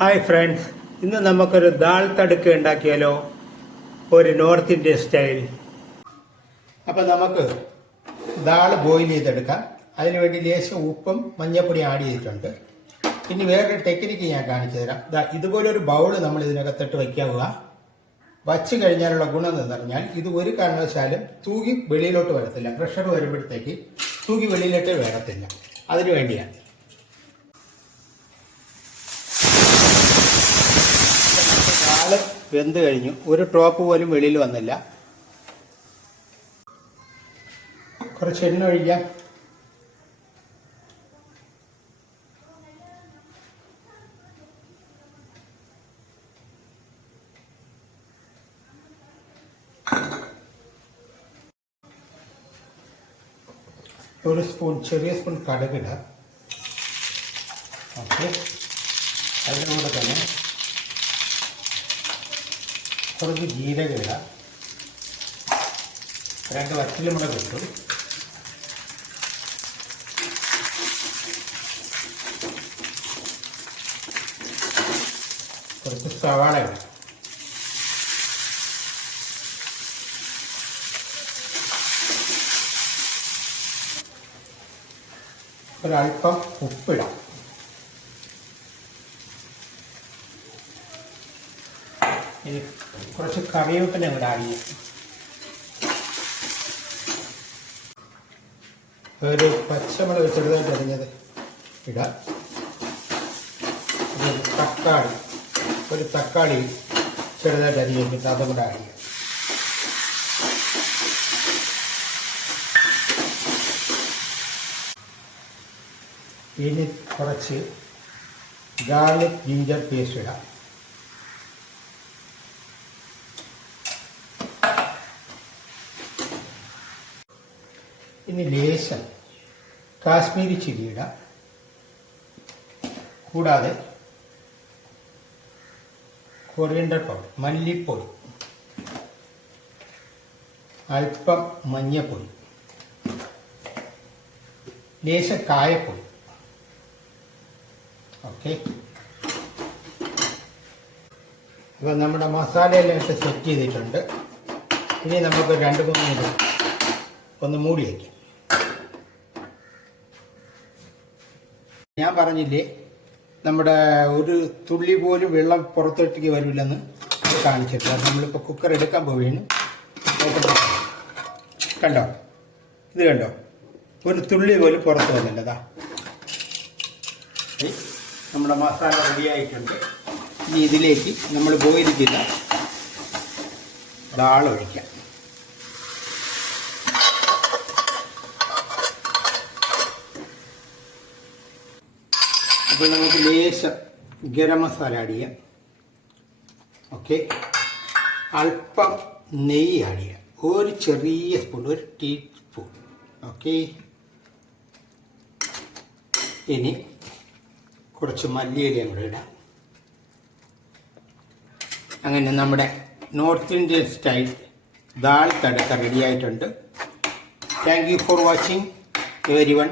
Hi friends, ഇന്ന് നമുക്കൊരു ദാൽ തടുക്ക ഉണ്ടാക്കിയാലോ, ഒരു നോർത്ത് ഇന്ത്യൻ സ്റ്റൈൽ. അപ്പം നമുക്ക് ദാൽ ബോയിൽ ചെയ്തെടുക്കാം. അതിനുവേണ്ടി ലേശം ഉപ്പും മഞ്ഞൾപ്പൊടിയും ആഡ് ചെയ്തിട്ടുണ്ട്. ഇനി വേറൊരു ടെക്നിക്ക് ഞാൻ കാണിച്ചു തരാം. ഇതുപോലൊരു ബൗൾ നമ്മൾ ഇതിനകത്തിട്ട് വയ്ക്കാവുക. വച്ച് കഴിഞ്ഞാലുള്ള ഗുണം എന്ന് പറഞ്ഞാൽ ഇത് ഒരു കാരണവശാലും തൂകി വെളിയിലോട്ട് വരത്തില്ല. പ്രഷർ വരുമ്പോഴത്തേക്ക് തൂകി വെളിയിലോട്ട് വരത്തില്ല. അതിനു വേണ്ടിയാണ്. ദാൽ വെന്ത് കഴിഞ്ഞു. ഒരു ഡ്രോപ്പ് പോലും വെളിയിൽ വന്നില്ല. കുറച്ച് എണ്ണ ഒഴിക്കാം. ഒരു സ്പൂൺ, ചെറിയ സ്പൂൺ കടുകിടാം. ഓക്കെ, അതിൻ്റെ കൂടെ തന്നെ കുറച്ച് ജീരകം ഇടാം. 2 വറ്റൽമുളക് ഇട്ടു. കുറച്ച് സവാള ഇടാം. ഒരല്പം ഉപ്പിടാം. ഇനി കുറച്ച് കറിവേപ്പില ഇവിടെ ആഡ് ചെയ്യാം. ഒരു പച്ചമുളക് ചെറുതായിട്ട് അരിഞ്ഞത് ഇടാം. ഒരു തക്കാളി ചെറുതായിട്ട് അരിഞ്ഞിട്ട് അതും കൂടെ ആഡ് ചെയ്യാം. ഇനി കുറച്ച് ഗാർലിക് ജിഞ്ചർ പേസ്റ്റ് ഇടാം. ഇനി ലേശം കാശ്മീരി ചില്ലി ഇടാം. കൂടാതെ കൊറിയൻഡർ പൗഡർ, മല്ലിപ്പൊടി, അല്പം മഞ്ഞൾപ്പൊടി, ലേശം കായപ്പൊടി. ഓക്കെ, അപ്പം നമ്മുടെ മസാലയെല്ലാം ഇട്ട് സെറ്റ് ചെയ്തിട്ടുണ്ട്. ഇനി നമുക്ക് 2-3 മിനിറ്റ് ഒന്ന് മൂടി വയ്ക്കാം. ഞാൻ പറഞ്ഞില്ലേ, നമ്മുടെ ഒരു തുള്ളി പോലും വെള്ളം പുറത്തോട്ടേക്ക് വരില്ലെന്ന് കാണിച്ചിട്ടില്ല. നമ്മളിപ്പോൾ കുക്കർ എടുക്കാൻ പോവുകയാണ്. കണ്ടോ, ഇത് കണ്ടോ, ഒരു തുള്ളി പോലും പുറത്ത് വന്നില്ലതാ. നമ്മുടെ മസാല റെഡിയായിട്ടുണ്ട്. ഇനി ഇതിലേക്ക് നമ്മൾ ബോയിൽ ചെയ്ത ദാൽ ഒഴിക്കാം. അപ്പോൾ നമുക്ക് ലേശം ഗരം മസാല ആഡ് ചെയ്യാം. ഓക്കെ, അല്പം നെയ്യ് ആഡ് ചെയ്യാം. ഒരു ചെറിയ സ്പൂൺ, 1 ടീസ്പൂൺ. ഓക്കെ, ഇനി കുറച്ച് മല്ലിയിലയും കൂടെ ഇടാം. അങ്ങനെ നമ്മുടെ നോർത്ത് ഇന്ത്യൻ സ്റ്റൈൽ ദാൽ തടുക്ക റെഡിയായിട്ടുണ്ട്. Thank you for watching everyone.